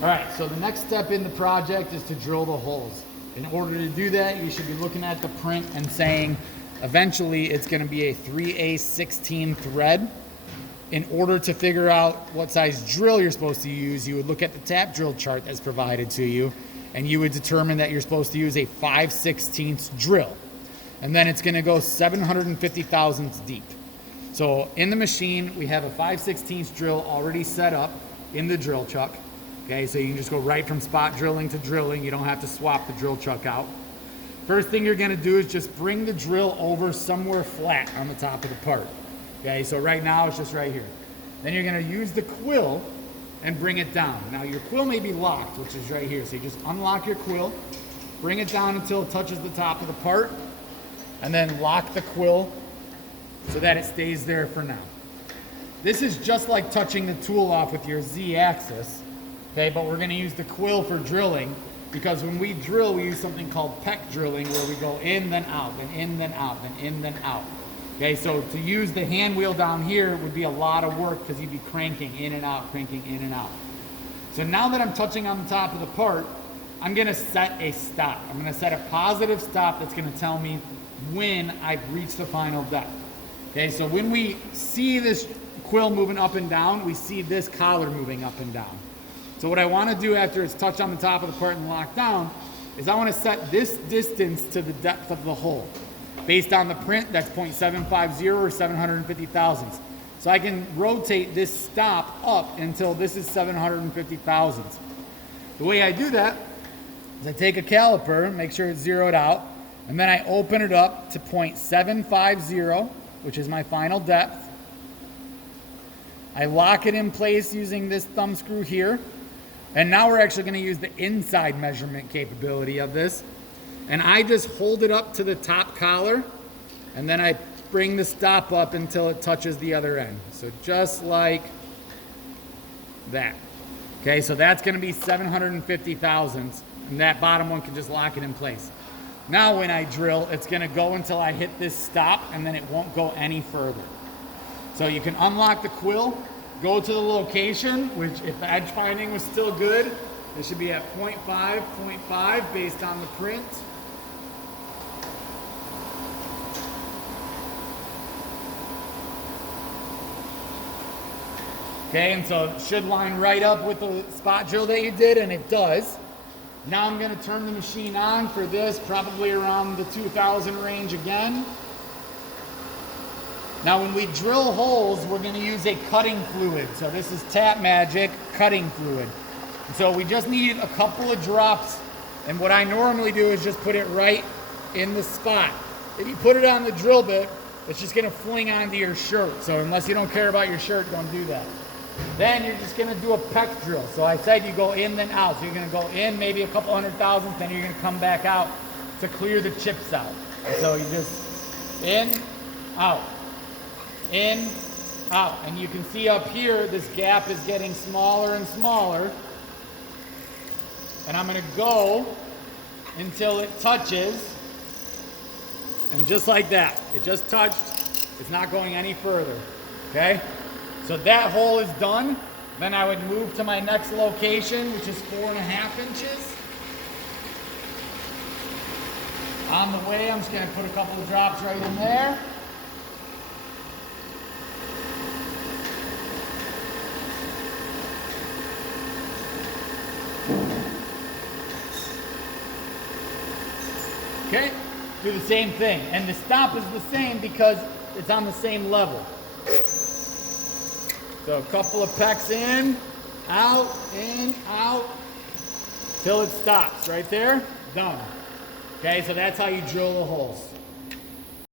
All right, so the next step in the project is to drill the holes. In order to do that, you should be looking at the print and saying, eventually it's gonna be a 3A16 thread. In order to figure out what size drill you're supposed to use, you would look at the tap drill chart that's provided to you, and you would determine that you're supposed to use a 5/16 drill. And then it's gonna go 750 thousandths deep. So in the machine, we have a 5/16 drill already set up in the drill chuck. Okay, so you can just go right from spot drilling to drilling. You don't have to swap the drill chuck out. First thing you're gonna do is just bring the drill over somewhere flat on the top of the part. Okay, so right now it's just right here. Then you're gonna use the quill and bring it down. Now your quill may be locked, which is right here. So you just unlock your quill, bring it down until it touches the top of the part, and then lock the quill so that it stays there for now. This is just like touching the tool off with your Z-axis, okay, but we're gonna use the quill for drilling, because when we drill, we use something called peck drilling, where we go in, then out, then in, then out, then in, then out. Okay, so to use the hand wheel down here would be a lot of work, because you'd be cranking in and out, cranking in and out. So now that I'm touching on the top of the part, I'm gonna set a stop. I'm gonna set a positive stop that's gonna tell me when I've reached the final depth. Okay, so when we see this quill moving up and down, we see this collar moving up and down. So what I wanna do after it's touched on the top of the part and locked down is I wanna set this distance to the depth of the hole. Based on the print, that's 0.750 or 750 thousandths. So I can rotate this stop up until this is 750 thousandths. The way I do that is I take a caliper, make sure it's zeroed out, and then I open it up to 0.750, which is my final depth. I lock it in place using this thumb screw here. And now we're actually gonna use the inside measurement capability of this. And I just hold it up to the top collar, and then I bring the stop up until it touches the other end. So just like that. Okay, so that's gonna be 750 thousandths, and that bottom one can just lock it in place. Now when I drill, it's gonna go until I hit this stop, and then it won't go any further. So you can unlock the quill, go to the location, which if the edge finding was still good, it should be at 0.5 based on the print. Okay, and so it should line right up with the spot drill that you did, and it does. Now I'm gonna turn the machine on for this, probably around the 2000 range again. Now when we drill holes, we're gonna use a cutting fluid. So this is Tap Magic cutting fluid. So we just need a couple of drops, and what I normally do is just put it right in the spot. If you put it on the drill bit, it's just gonna fling onto your shirt. So unless you don't care about your shirt, don't do that. Then you're just gonna do a peck drill. So I said you go in, then out. So you're gonna go in maybe a couple hundred thousandths, then you're gonna come back out to clear the chips out. And so you just in, out, and you can see up here, this gap is getting smaller and smaller. And I'm gonna go until it touches, and just like that, it just touched, it's not going any further, okay? So that hole is done. Then I would move to my next location, which is 4.5 inches. On the way, I'm just gonna put a couple of drops right in there. Okay, do the same thing. And the stop is the same because it's on the same level. So a couple of pecks in, out, till it stops. Right there, done. Okay, so that's how you drill the holes.